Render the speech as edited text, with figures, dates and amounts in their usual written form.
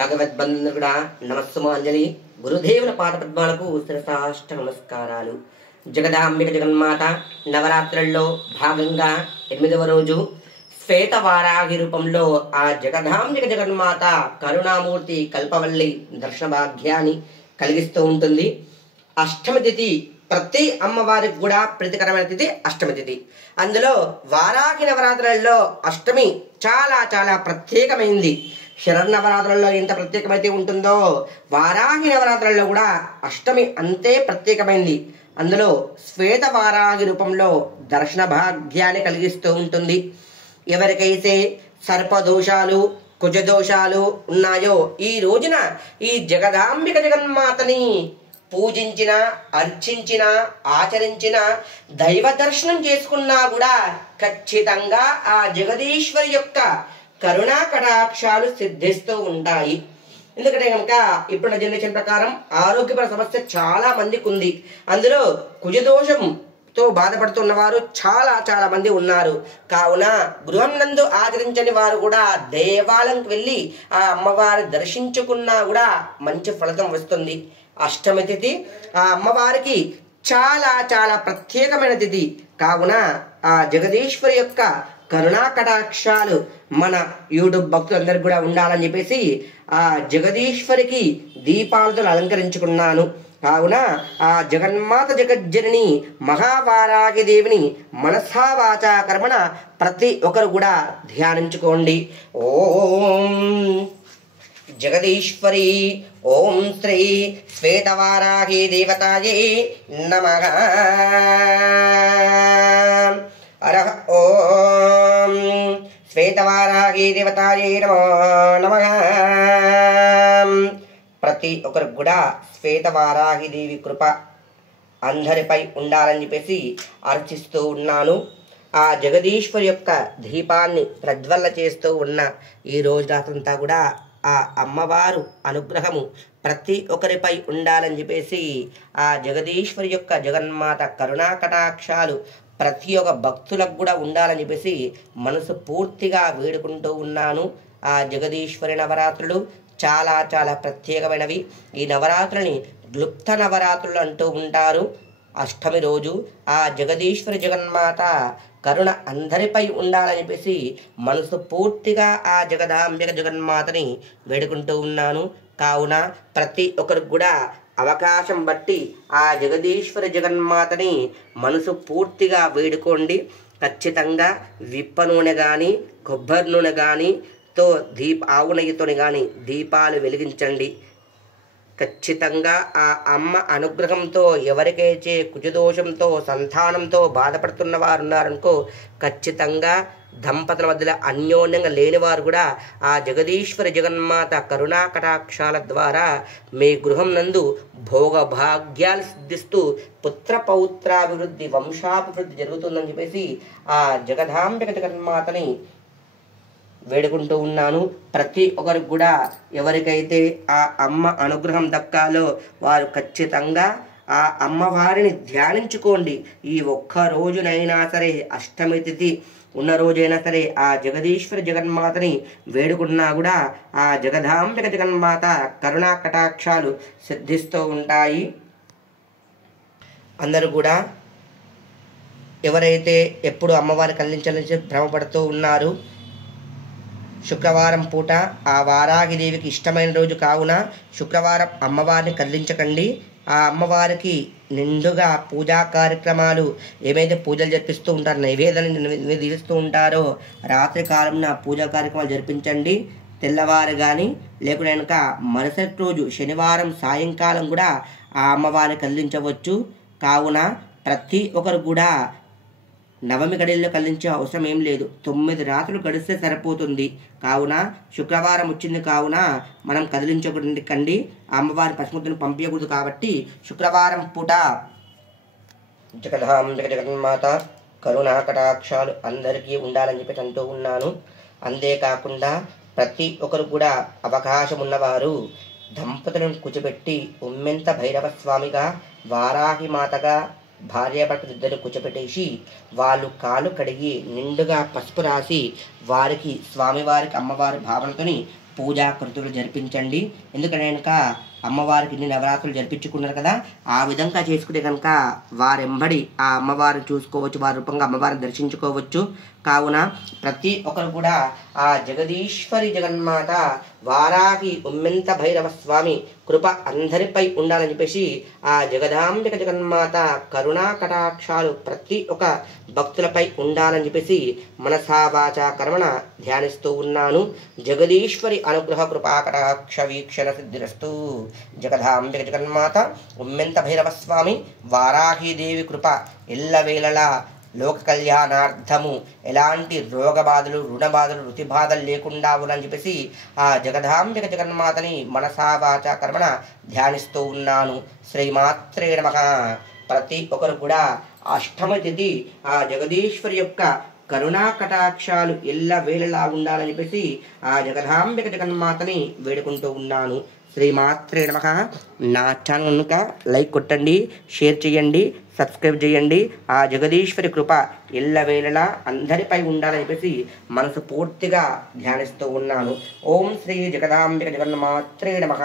భగవద్బంధుడా నమస్సుమాంజలి గురుదేవుల పాదపద్మాలకు శిరసాష్ట నమస్కారాలు. జగదాంబిక జగన్మాత నవరాత్రుల్లో భాగంగా 8వ రోజు శ్వేతవారాహి రూపంలో ఆ జగదాంబిక జగన్మాత కరుణామూర్తి కల్పవల్లి దర్శన భాగ్యాన్ని కలిగిస్తూ ఉంటుంది. అష్టమి తిథి ప్రతి అమ్మవారికి కూడా ప్రీతికరమైన తిథి అష్టమి తిథి. అందులో వారాహి నవరాత్రులలో అష్టమి చాలా చాలా ప్రత్యేకమైంది. శరన్నవరాత్రులలో ఎంత ప్రత్యేకమైతే ఉంటుందో వారాహి నవరాత్రులలో కూడా అష్టమి అంతే ప్రత్యేకమైంది. అందులో శ్వేత వారాహి రూపంలో దర్శన భాగ్యాన్ని కలిగిస్తూ ఉంటుంది. ఎవరికైతే సర్పదోషాలు కుజదోషాలు ఉన్నాయో ఈ రోజున ఈ జగదాంబిక జగన్మాతని పూజించిన, అర్చించిన, ఆచరించిన, దైవ దర్శనం చేసుకున్నా కూడా ఖచ్చితంగా ఆ జగదీశ్వరి యొక్క కరుణా కటాక్షాలు సిద్ధిస్తూ ఉంటాయి. ఎందుకంటే కనుక ఇప్పుడు జనరేషన్ ప్రకారం ఆరోగ్యపర సమస్య చాలా మందికి ఉంది. అందులో కుజదోషంతో బాధపడుతున్న వారు చాలా చాలా మంది ఉన్నారు. కావున గృహం నందు ఆచరించని వారు కూడా దేవాలయంకి వెళ్ళి ఆ అమ్మవారి దర్శించుకున్నా కూడా మంచి ఫలితం వస్తుంది. అష్టమి తిథి ఆ అమ్మవారికి చాలా చాలా ప్రత్యేకమైన తిథి. కావున ఆ జగదీశ్వరి యొక్క కరుణా కటాక్షాలు మన యూట్యూబ్ భక్తులందరికీ కూడా ఉండాలని చెప్పేసి ఆ జగదీశ్వరికి దీపాలతో అలంకరించుకున్నాను. కావున ఆ జగన్మాత జగజ్జనని మహావారాహి దేవిని మనసా వాచా కర్మణ ప్రతి ఒక్కరు కూడా ధ్యానించుకోండి. ఓం జగదీశ్వరి ఓం శ్రీ శ్వేతవారాహి దేవతాయే నమః. అరహ ఓం శ్వేతవారాహి దేవతాయే నమో నమః. ప్రతి ఒక్కరు కూడా శ్వేతవారాహి దేవి కృప అందరిపై ఉండాలని చెప్పేసి అర్చిస్తూ ఉన్నాను. ఆ జగదీశ్వరి యొక్క దీపాన్ని ప్రజ్వల్ల చేస్తూ ఉన్న ఈ రోజు రాత్రంతా కూడా ఆ అమ్మవారు అనుగ్రహము ప్రతి ఒక్కరిపై ఉండాలని చెప్పేసి ఆ జగదీశ్వరి యొక్క జగన్మాత కరుణా కటాక్షాలు ప్రతి ఒక్క భక్తులకు కూడా ఉండాలని చెప్పేసి మనసు పూర్తిగా వేడుకుంటూ ఉన్నాను. ఆ జగదీశ్వరి నవరాత్రులు చాలా చాలా ప్రత్యేకమైనవి. ఈ నవరాత్రులని క్లుప్త నవరాత్రులు అంటూ ఉంటారు. అష్టమి రోజు ఆ జగదీశ్వరి జగన్మాత కరుణ అందరిపై ఉండాలని చెప్పేసి మనసు పూర్తిగా ఆ జగదాంబిక జగన్మాతని వేడుకుంటూ ఉన్నాను. కావున ప్రతి ఒక్కరికి కూడా అవకాశం బట్టి ఆ జగదీశ్వరి జగన్మాతని మనసు పూర్తిగా వేడుకోండి. ఖచ్చితంగా విప్ప నూనె కానీ కొబ్బరి నూనె కానీ తో ఆవు నెయ్యితోని కానీ దీపాలు వెలిగించండి. ఖచ్చితంగా ఆ అమ్మ అనుగ్రహంతో ఎవరికైతే కుజదోషంతో సంతానంతో బాధపడుతున్న వారు ఉన్నారనుకో ఖచ్చితంగా దంపతుల మధ్యలో అన్యోన్యంగా లేనివారు కూడా ఆ జగదీశ్వరి జగన్మాత కరుణా కటాక్షాల ద్వారా మీ గృహం నందు భోగభాగ్యాలు సిద్ధిస్తూ పుత్ర పౌత్రాభివృద్ధి వంశాభివృద్ధి జరుగుతుందని చెప్పేసి ఆ జగదాంబిక జగన్మాతని వేడుకుంటూ ఉన్నాను. ప్రతి ఒక్కరికి కూడా ఎవరికైతే ఆ అమ్మ అనుగ్రహం దక్కాలో వారు ఖచ్చితంగా ఆ అమ్మవారిని ధ్యానించుకోండి. ఈ ఒక్క రోజునైనా సరే అష్టమి తిథి ఉన్న రోజైనా సరే ఆ జగదీశ్వరి జగన్మాతని వేడుకున్నా కూడా ఆ జగదాంబిక జగన్మాత కరుణా కటాక్షాలు సిద్ధిస్తూ ఉంటాయి. అందరూ కూడా ఎవరైతే ఎప్పుడు అమ్మవారి కల్లించాలని భ్రమపడుతూ ఉన్నారు, శుక్రవారం పూట ఆ వారాహిదేవికి ఇష్టమైన రోజు కావున శుక్రవారం అమ్మవారిని కదిలించకండి. ఆ అమ్మవారికి నిండుగా పూజా కార్యక్రమాలు ఏమైతే పూజలు జరిపిస్తూ ఉంటారో నైవేద్యాన్ని నివేదిస్తూ ఉంటారో రాత్రి కాలంలో పూజా కార్యక్రమాలు జరిపించండి. తెల్లవారు కానీ లేకుంటే కనుక మరుసటి రోజు శనివారం సాయంకాలం కూడా ఆ అమ్మవారిని కదిలించవచ్చు. కావున ప్రతి ఒక్కరు కూడా నవమి గడియల్లో కదిలించే అవసరం ఏం లేదు. 9 రాత్రులు గడిస్తే సరిపోతుంది. కావున శుక్రవారం వచ్చింది కావున మనం కదిలించకండి. అమ్మవారి పశుమతులను పంపించకూడదు. కాబట్టి శుక్రవారం పూట జగదాంబిక జగన్మాత కరుణా కటాక్షాలు అందరికీ ఉండాలని చెప్పి అంటూ ఉన్నాను. అంతేకాకుండా ప్రతి ఒక్కరు కూడా అవకాశం ఉన్నవారు దంపతులను కూర్చోబెట్టి ఉమ్మెంత భైరవ స్వామిగా వారాహి మాతగా భార్యాభర్తలు ఇద్దరు కూర్చోపెట్టేసి వాళ్ళు కాలు కడిగి నిండుగా పసుపు రాసి వారికి స్వామివారికి అమ్మవారి భావనతోని పూజా కృతులు జరిపించండి. ఎందుకంటే కనుక అమ్మవారికి ఇన్ని నవరాత్రులు జరిపించుకున్నారు కదా, ఆ విధంగా చేసుకుంటే కనుక వారెంబడి ఆ అమ్మవారిని చూసుకోవచ్చు, వారి రూపంగా అమ్మవారిని దర్శించుకోవచ్చు. కావున ప్రతి ఒక్కరు కూడా ఆ జగదీశ్వరి జగన్మాత వారాహి ఉమ్మెంత భైరవ స్వామి కృప అందరిపై ఉండాలని చెప్పేసి ఆ జగదాంబిక జగన్మాత కరుణా కటాక్షాలు ప్రతి ఒక్క భక్తులపై ఉండాలని చెప్పేసి మనసా వాచా కర్మణ ధ్యానిస్తూ ఉన్నాను. జగదీశ్వరి అనుగ్రహ కృపా కటాక్ష వీక్షణ సిద్ధిరస్తు. జగదాంబిక జగన్మాత ఉమ్మెంత భైరవ స్వామి వారాహిదేవి కృప ఎల్లవేళలా లోక కళ్యాణార్థము ఎలాంటి రోగబాధలు రుణబాధలు రుతిబాధలు లేకుండా ఉందని చెప్పేసి ఆ జగదాంబిక జగన్మాతని మనసా వాచా కర్మణ ధ్యానిస్తూ ఉన్నాను. శ్రీమాత్రే నమః. ప్రతి ఒక్కరు కూడా అష్టమ తిథి ఆ జగదీశ్వరి యొక్క కరుణా కటాక్షాలు ఎల్ల వేళలా ఉండాలని చెప్పేసి ఆ జగదాంబిక జగన్మాతని వేడుకుంటూ ఉన్నాను. శ్రీమాత్రే నమః. నా ఛానల్ కనుక లైక్ కొట్టండి, షేర్ చేయండి, సబ్స్క్రైబ్ చేయండి. ఆ జగదీశ్వరి కృప ఎల్లవేళలా అందరిపై ఉండాలని చెప్పేసి మనసు పూర్తిగా ధ్యానిస్తూ ఉన్నాను. ఓం శ్రీ జగదాంబిక జగన్మాత్రే నమః.